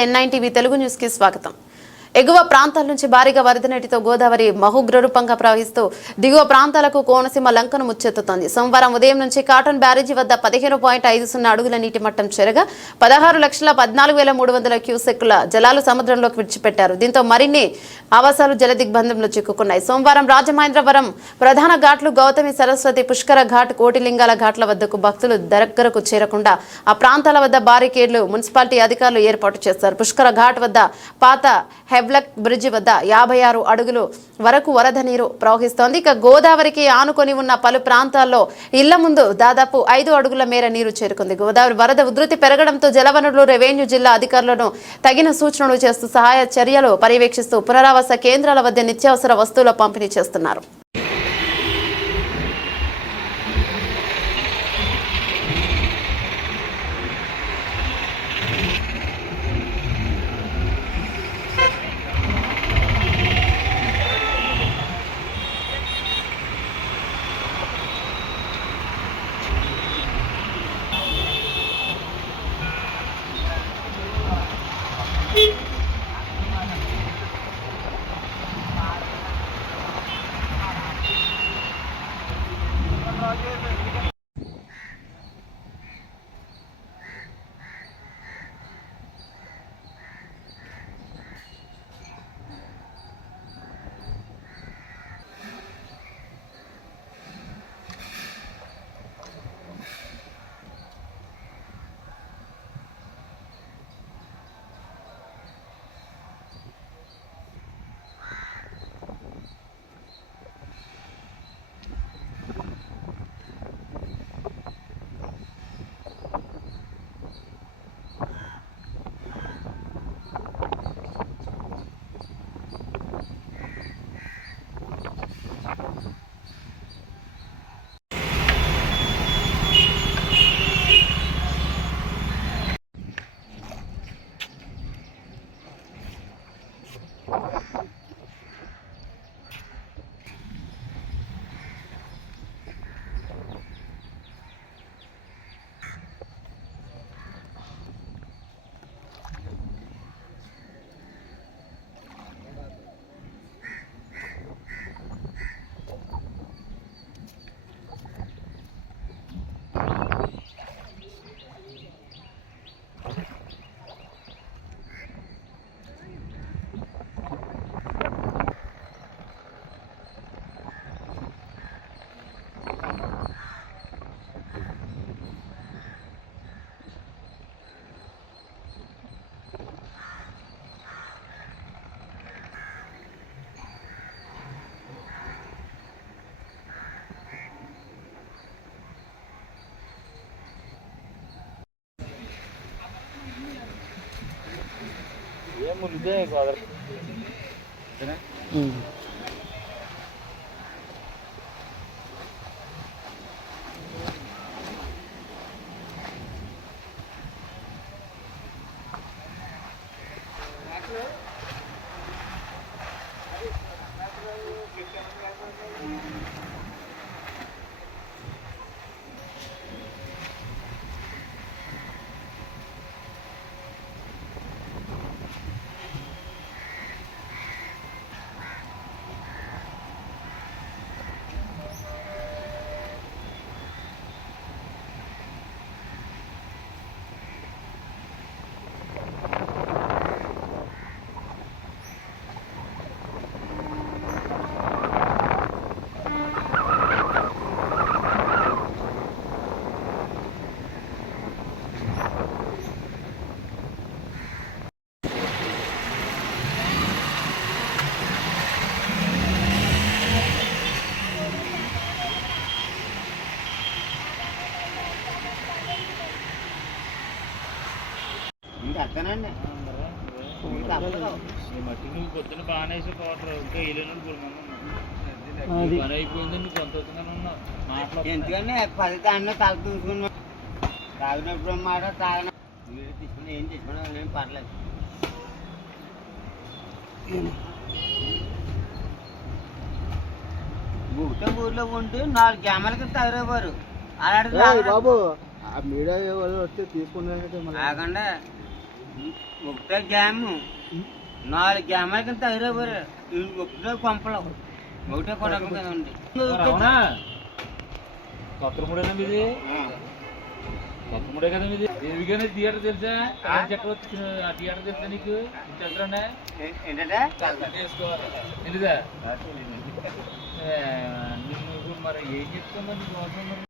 నమస్తే N9 Telugu news కి స్వాగతం. ఎగువ ప్రాంతాల నుంచి భారీగా వరద నీటితో గోదావరి మహోగ్రరూపంగా ప్రవహిస్తూ దిగువ ప్రాంతాలకు కోనసీమ లంకను ముచ్చెత్తుతోంది. సోమవారం ఉదయం నుంచి కాటన్ బ్యారేజీ వద్ద 15.50 అడుగుల నీటి మట్టం చేరగా 16,14,300 క్యూసెక్కుల జలాలు సముద్రంలోకి విడిచిపెట్టారు. దీంతో మరిన్ని ఆవాసాలు జలదిగ్బంధంలో చిక్కుకున్నాయి. సోమవారం రాజమహేంద్రవరం ప్రధాన ఘాట్లు, గౌతమి సరస్వతి పుష్కర ఘాట్, కోటిలింగాల ఘాట్ల వద్దకు భక్తులు దగ్గరకు చేరకుండా ఆ ప్రాంతాల వద్ద బారికేడ్లు మున్సిపాలిటీ అధికారులు ఏర్పాటు చేశారు. పుష్కర ఘాట్ వద్ద పాత హెవ్లక్ బ్రిడ్జి వద్ద 56 అడుగులు వరకు వరద నీరు ప్రవహిస్తోంది. ఇక గోదావరికి ఆనుకొని ఉన్న పలు ప్రాంతాల్లో ఇళ్ల ముందు దాదాపు 5 అడుగుల మేర నీరు చేరుకుంది. గోదావరి వరద ఉధృతి పెరగడంతో జలవనరులు, రెవెన్యూ, జిల్లా అధికారులను తగిన సూచనలు చేస్తూ సహాయ చర్యలు పర్యవేక్షిస్తూ పునరావాస కేంద్రాల వద్ద నిత్యావసర వస్తువుల పంపిణీ చేస్తున్నారు. मुझे अगर అక్కనండి మట్టి నువ్వు పొద్దున బాగానే వేసుకోవట్రు ఇంకా వేయలేను పని అయిపోయింది. నువ్వు కొంత మాట్లాడు ఎందుకంటే 10 తాడిన తల చూసుకున్నా తాగినప్పుడు మాట తాగిన తీసుకుని ఏం తీసుకున్నా ఏం పర్లేదు. ఊర్లో ఉంటూ 4 గ్రామాలకి తయారయ్యారు. అలాంటి బాబు మీడియా వాళ్ళు వచ్చి తీసుకున్నారంటే కాకుండా ఒకటే గ్యాము 4 గ్యామాల కింద తగిలేపోయారు ఒకటే కొంపలు ఒకటే కొడక ఉంది అవునా కొత్త మూడేనా మీది కొత్త మూడే కదా మీది ఎదిగానే థియేటర్ తెలుసా చక్రవర్తి ఆ థియేటర్ తెలుసా నీకు తెలుసా ఏంటంటే తెలీదా నిన్ను మరి ఏం చెప్తామో నీకు అవసరం